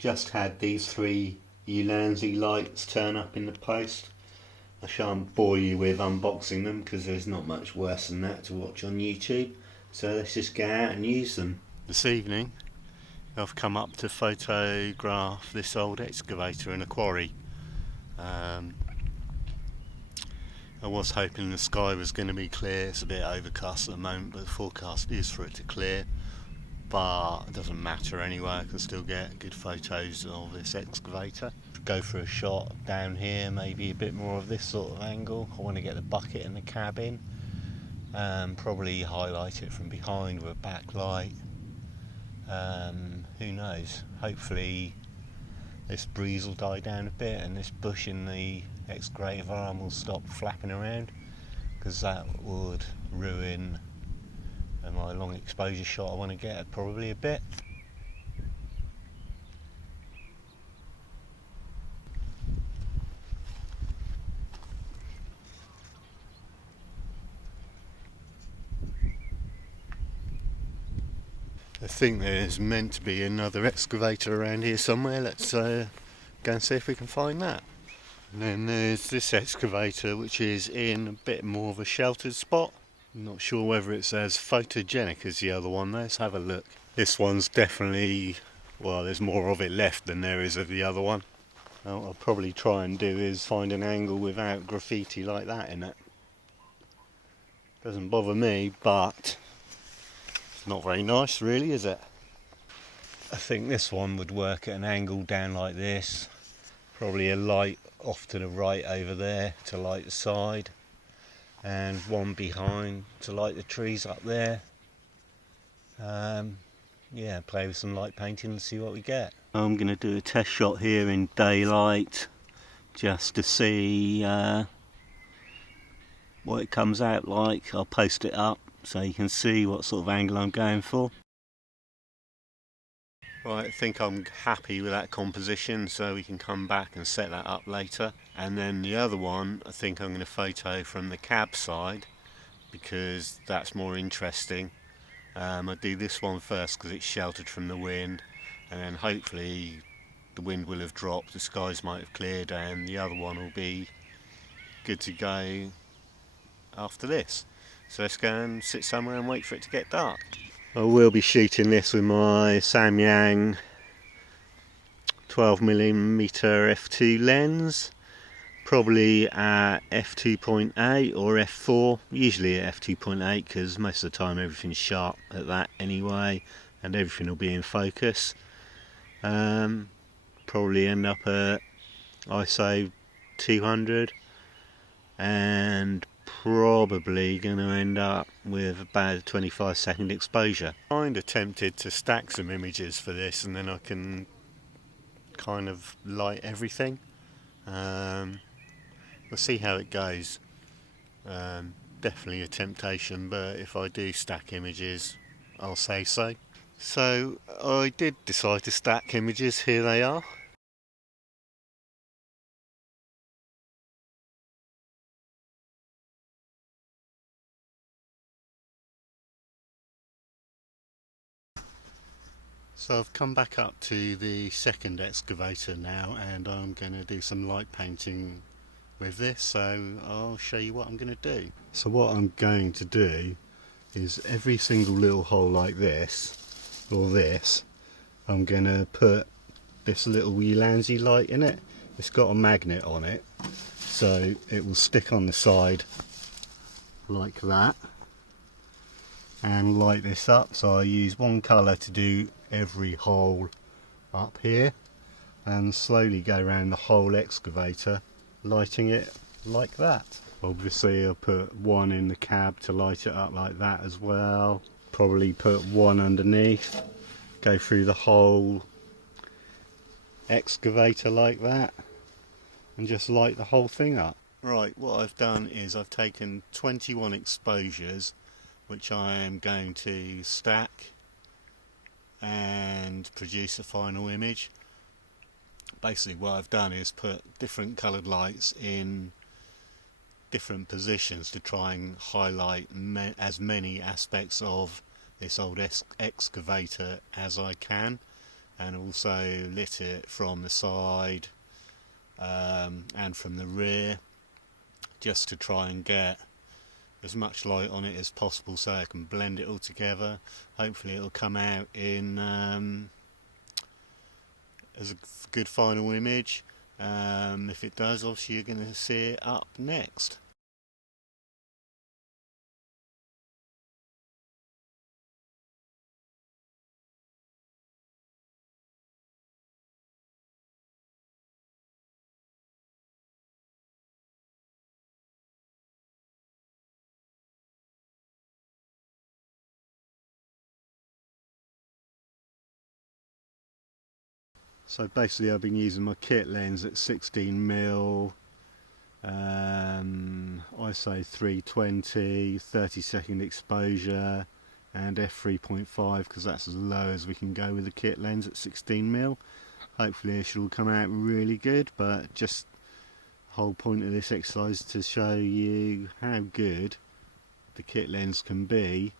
Just had these three Ulanzi lights turn up in the post. I shan't bore you with unboxing them because there's not much worse than that to watch on YouTube. So let's just get out and use them. This evening I've come up to photograph this old excavator in a quarry. I was hoping the sky was going to be clear. It's a bit overcast at the moment, but the forecast is for it to clear. But it doesn't matter anyway, I can still get good photos of this excavator. Go for a shot down here, maybe a bit more of this sort of angle. I want to get the bucket and the cab in. Probably highlight it from behind with a backlight. Who knows, hopefully this breeze will die down a bit and this bush in the excavator arm will stop flapping around, because that would ruin my long exposure shot I want to get probably a bit. I think there's meant to be another excavator around here somewhere. Let's go and see if we can find that. And then there's this excavator which is in a bit more of a sheltered spot. I'm not sure whether it's as photogenic as the other one. Let's have a look. This one's definitely, well, there's more of it left than there is of the other one. What I'll probably try and do is find an angle without graffiti like that in it. Doesn't bother me, but it's not very nice really, is it? I think this one would work at an angle down like this. Probably a light off to the right over there to light the side, and one behind to light the trees up there. Yeah, play with some light painting and see what we get. I'm going to do a test shot here in daylight just to see what it comes out like. I'll post it up so you can see what sort of angle I'm going for. Right, I think I'm happy with that composition, so we can come back and set that up later. And then the other one, I think I'm going to photo from the cab side because that's more interesting. I'll do this one first because it's sheltered from the wind, and then hopefully the wind will have dropped, the skies might have cleared, and the other one will be good to go after this. So let's go and sit somewhere and wait for it to get dark. I will be shooting this with my Samyang 12mm f2 lens, probably at f2.8 or f4, usually at f2.8 because most of the time everything's sharp at that anyway and everything will be in focus. Probably end up at ISO 200 and probably going to end up with about a 25-second exposure. Kind of tempted to stack some images for this and then I can kind of light everything. We'll see how it goes. Definitely a temptation, but if I do stack images I'll say so. So I did decide to stack images, here they are. So I've come back up to the second excavator now and I'm going to do some light painting with this, so I'll show you what I'm going to do. So what I'm going to do is every single little hole like this, or this, I'm going to put this little Ulanzi light in it. It's got a magnet on it, so it will stick on the side like that and light this up. So I use one colour to do every hole up here and slowly go around the whole excavator lighting it like that. Obviously I'll put one in the cab to light it up like that as well, probably put one underneath, go through the whole excavator like that and just light the whole thing up. Right, what I've done is I've taken 21 exposures which I am going to stack and produce a final image. Basically what I've done is put different coloured lights in different positions to try and highlight as many aspects of this old excavator as I can. and also lit it from the side and from the rear, just to try and get as much light on it as possible so I can blend it all together. Hopefully it'll come out in as a good final image. If it does, obviously you're going to see it up next. So basically I've been using my kit lens at 16mm, ISO 320, 30-second exposure, and f3.5 because that's as low as we can go with the kit lens at 16mm. Hopefully it should all come out really good, but just the whole point of this exercise is to show you how good the kit lens can be